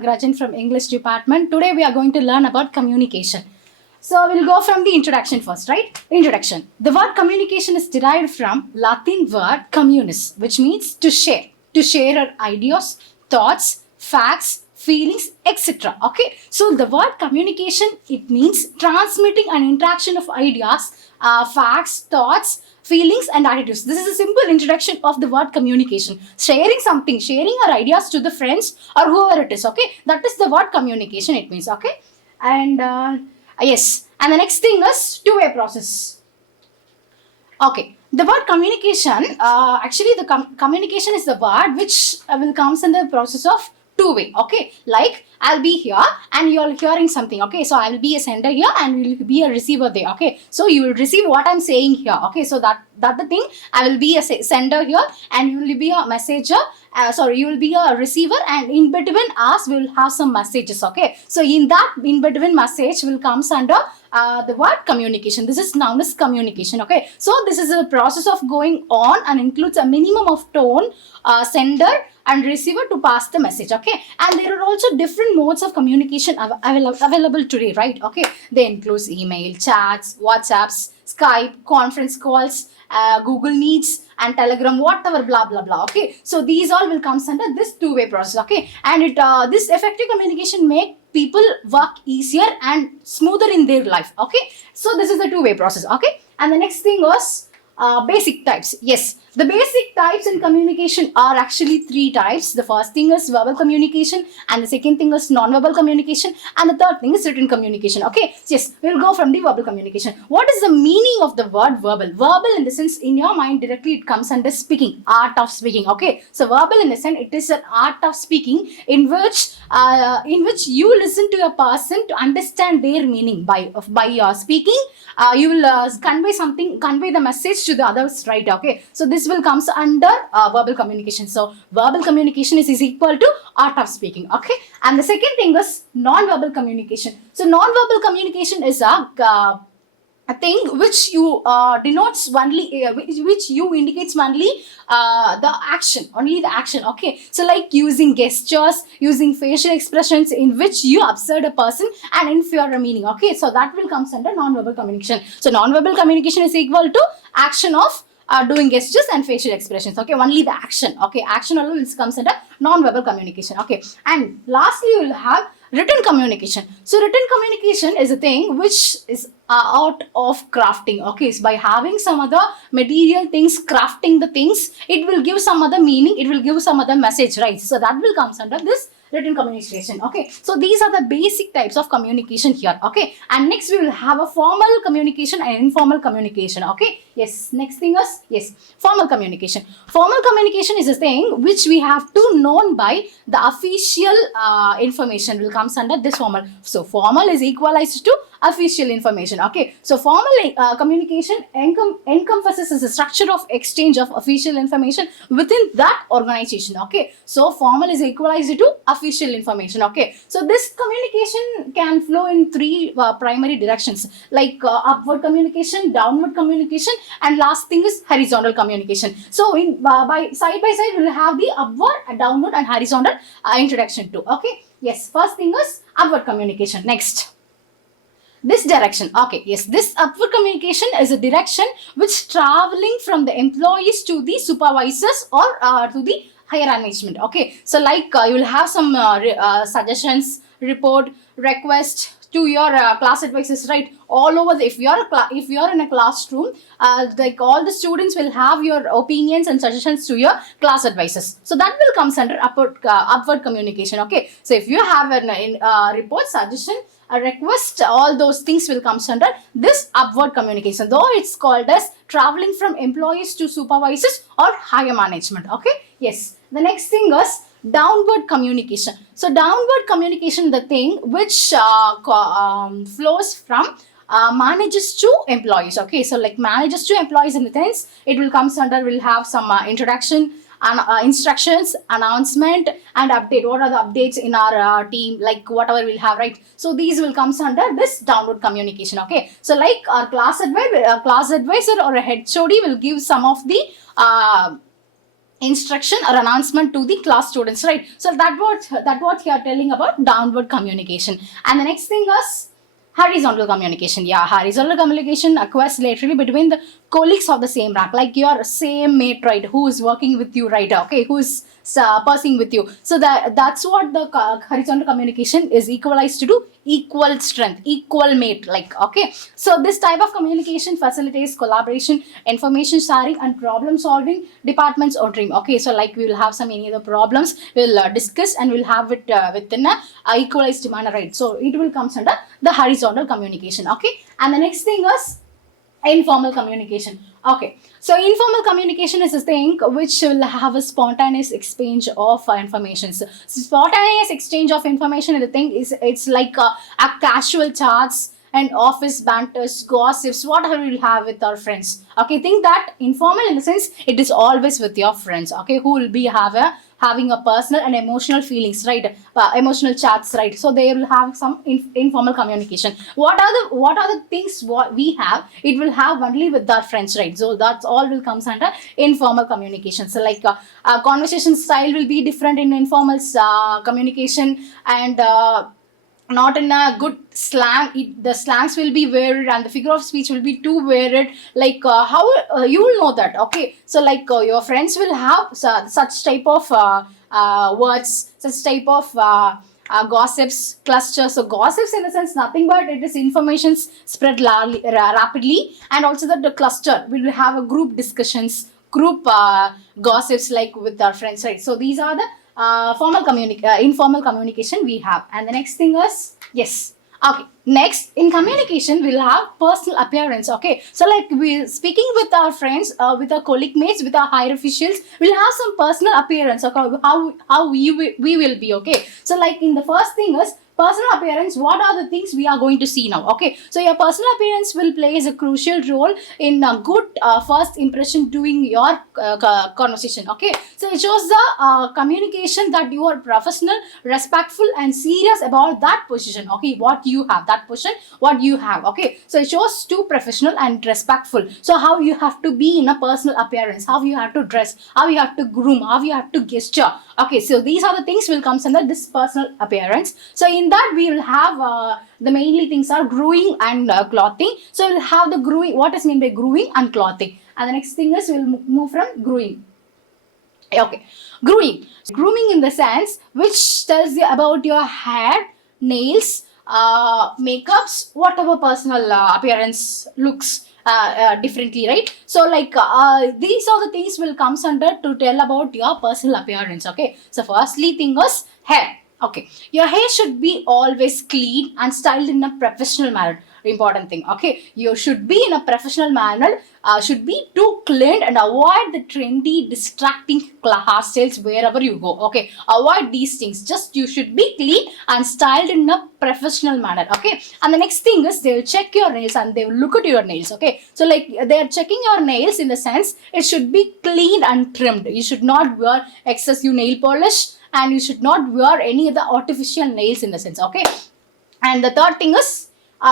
Grajan from English department. Today we are going to learn about communication. So we'll go from the introduction first, right? Introduction. The word communication is derived from Latin word communis, which means to share. To share our ideas, thoughts, facts, feelings, etc. Okay. So the word communication, it means transmitting an interaction of ideas, facts, thoughts, feelings and attitudes. This is a simple introduction of the word communication. Sharing something, sharing our ideas to the friends or whoever it is. Okay, that is the word communication. It means okay, and yes, and the next thing is two-way process. Okay, the word communication. Actually, the communication is the word which will comes in the process of two-way. Okay, like I'll be here and you're hearing something. Okay, so I will be a sender here and you will be a receiver there. Okay, so you will receive what I'm saying here. Okay, so that the thing, I will be a sender here and you will be a messenger. You will be a receiver, and in between us we will have some messages. Okay, so in that in between message will comes under the word communication. This is known as communication. Okay, so this is a process of going on and includes a minimum of tone, sender and receiver to pass the message. Okay, and there are also different modes of communication available today, right? Okay, they include email, chats, WhatsApps, Skype, conference calls, Google Meets and Telegram, whatever, blah blah blah. Okay, so these all will comes under this two-way process. Okay, and this effective communication make people work easier and smoother in their life. Okay, so this is the two-way process. Okay, and the next thing was basic types. Yes, the basic types in communication are actually three types. The first thing is verbal communication, and the second thing is non-verbal communication, and the third thing is written communication. Okay, so yes, we'll go from the verbal communication. What is the meaning of the word verbal? Verbal in the sense, in your mind directly it comes under speaking, art of speaking. Okay, so verbal in the sense, it is an art of speaking in which you listen to a person to understand their meaning by speaking. You will convey the message to the others, right? Okay, so this will comes under verbal communication. So verbal communication is equal to art of speaking. Okay, and the second thing is non-verbal communication. So non-verbal communication is a thing which you denotes only which you indicates only only the action. Okay, so like using gestures, using facial expressions in which you observe a person and infer a meaning. Okay, so that will comes under non-verbal communication. So non-verbal communication is equal to action of doing gestures and facial expressions. Okay, only the action. Okay, action alone comes under non-verbal communication. Okay, and lastly we will have written communication. So written communication is a thing which is art of crafting. Okay, so by having some other material things, crafting the things, it will give some other meaning, it will give some other message, right? So that will comes under this written communication. Okay, so these are the basic types of communication here. Okay, and next we will have a formal communication and informal communication. Okay, yes, next thing is yes, formal communication. Formal communication is a thing which we have to known by the official information will comes under this formal. So formal is equalized to official information. Okay, so formal communication encompasses the structure of exchange of official information within that organization. Okay, so formal is equalized to official information. Okay, so this communication can flow in three primary directions, like upward communication, downward communication, and last thing is horizontal communication. So in by side we will have the upward, downward and horizontal introduction to. Okay, yes, first thing is upward communication. Next, this direction. Okay, yes, this upward communication is a direction which traveling from the employees to the supervisors or to the higher management. Okay, so like you will have some suggestions, report, request to your class advisors, right? All over if you're in a classroom, like all the students will have your opinions and suggestions to your class advisors. So that will comes under upward communication. Okay, so if you have a report, suggestion, a request, all those things will come under this upward communication, though it's called as traveling from employees to supervisors or higher management. Okay, yes, the next thing is downward communication. So downward communication, the thing which flows from managers to employees. Okay, so like managers to employees in the sense, it will comes under, will have some introduction and instructions, announcement and update. What are the updates in our team, like whatever we'll have, right? So these will comes under this downward communication. Okay, so like our class advisor or a HOD will give some of the instruction or announcement to the class students, right? So that what you are telling about downward communication. And the next thing is horizontal communication. Yeah, horizontal communication occurs laterally between the colleagues of the same rank, like your same mate, right, who is working with you, right? Okay, who is passing with you. So that's what the horizontal communication is equalized to do, equal strength, equal mate, like, okay. So this type of communication facilitates collaboration, information sharing, and problem solving departments or dream. Okay, so like we will have some any other problems, we'll discuss and we'll have it within a equalized manner, right? So it will comes under the horizontal communication. Okay, and the next thing is informal communication. Okay, so informal communication is a thing which will have a spontaneous exchange of information. So spontaneous exchange of information is the thing, is it's like a casual chats and office banters, gossips, whatever we'll have with our friends. Okay, think that informal in the sense it is always with your friends. Okay, who will be having a personal and emotional feelings, right? Emotional chats, right? So they will have some informal communication. What are the things what we have? It will have only with our friends, right? So that's all will comes under informal communication. So like conversation style will be different in informal communication, and not in a good slang. The slangs will be varied and the figure of speech will be too varied, like how you will know that. Okay, so like your friends will have such type of words, such type of gossips clusters. So gossips in the sense nothing but it is information spread rapidly, and also that the cluster will have a group discussions, group gossips, like with our friends, right? So these are the informal communication we have. And the next thing is, yes, okay, next in communication we'll have personal appearance. Okay, so like we speaking with our friends, with our colleague mates, with our higher officials, we'll have some personal appearance. Okay, how we will be. Okay, so like in the first thing is personal appearance. What are the things we are going to see now? Okay, so your personal appearance will plays a crucial role in a good first impression during your conversation. Okay, so it shows the communication that you are professional, respectful, and serious about that position. Okay, what you have, that position what you have. Okay, so it shows too professional and respectful. So how you have to be in a personal appearance, how you have to dress, how you have to groom, how you have to gesture. Okay, so these are the things will comes under this personal appearance. So in that we will have the mainly things are grooming and clothing. So we'll have the grooming. What is mean by grooming and clothing? And the next thing is we'll move from grooming. Okay, grooming in the sense which tells you about your hair, nails, makeups, whatever personal appearance looks differently, right? So like these are the things will comes under to tell about your personal appearance. Okay, so firstly thing is hair. Okay, your hair should be always clean and styled in a professional manner. Important thing. Okay, you should be in a professional manner, should be too clean, and avoid the trendy distracting hairstyles wherever you go. Okay, avoid these things. Just you should be clean and styled in a professional manner. Okay, and the next thing is they will check your nails and they will look at your nails. Okay, so like they are checking your nails in the sense it should be clean and trimmed. You should not wear excessive nail polish, and you should not wear any other artificial nails in the sense. Okay, and the third thing is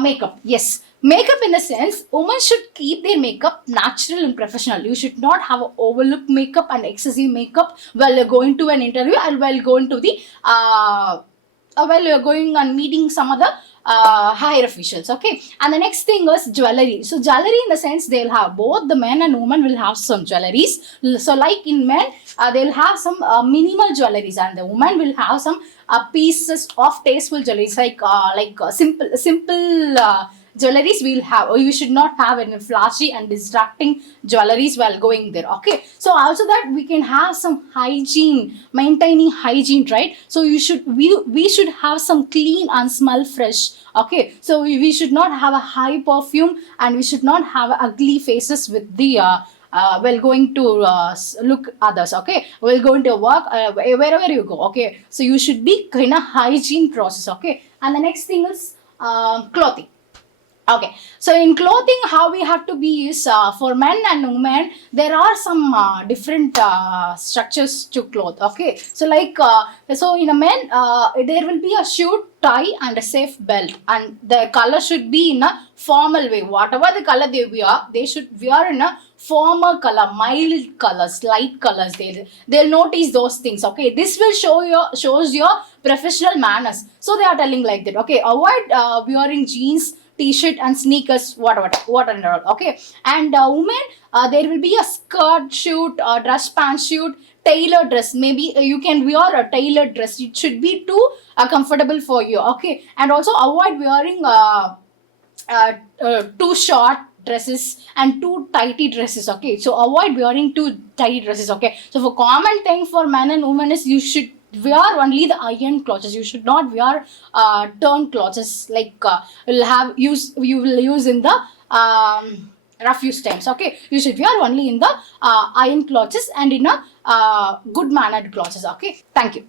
makeup. Yes, makeup in the sense women should keep their makeup natural and professional. You should not have overlook makeup and excessive makeup while you're going to an interview, and while going to the while you're going and meeting some other higher officials. Okay, and the next thing is jewelry. So jewelry in the sense they'll have both the men and women will have some jewelries. So like in men they'll have some minimal jewelries, and the woman will have some pieces of tasteful jewelries, like simple jewelries we'll have, or you should not have any flashy and distracting jewelries while going there. Okay, so also that we can have some hygiene, maintaining hygiene, right? So we should have some clean and smell fresh. Okay, so we should not have a high perfume, and we should not have ugly faces with the while going to look others. Okay, while going to work, wherever you go. Okay, so you should be in a hygiene process. Okay, and the next thing is clothing. Okay, so in clothing, how we have to be is for men and women, there are some different structures to cloth. Okay, so like so in a men, there will be a shoe, tie, and a safe belt, and the color should be in a formal way. Whatever the color they wear, they should wear in a formal color, mild colors, light colors. They'll notice those things. Okay, this will shows your professional manners. So they are telling like that. Okay, avoid wearing jeans, t-shirt and sneakers, what and all. Okay, and women, there will be a skirt shoot, dress pants shoot, tailor dress. Maybe you can wear a tailored dress. It should be too comfortable for you. Okay, and also avoid wearing too short dresses and too tighty dresses. Okay, so avoid wearing too tight dresses. Okay, so for common thing for men and women is you should wear only the iron clothes. You should not wear turn clothes like you will use in the rough use times. Okay, you should wear only in the iron clothes and in a good mannered clothes. Okay, thank you.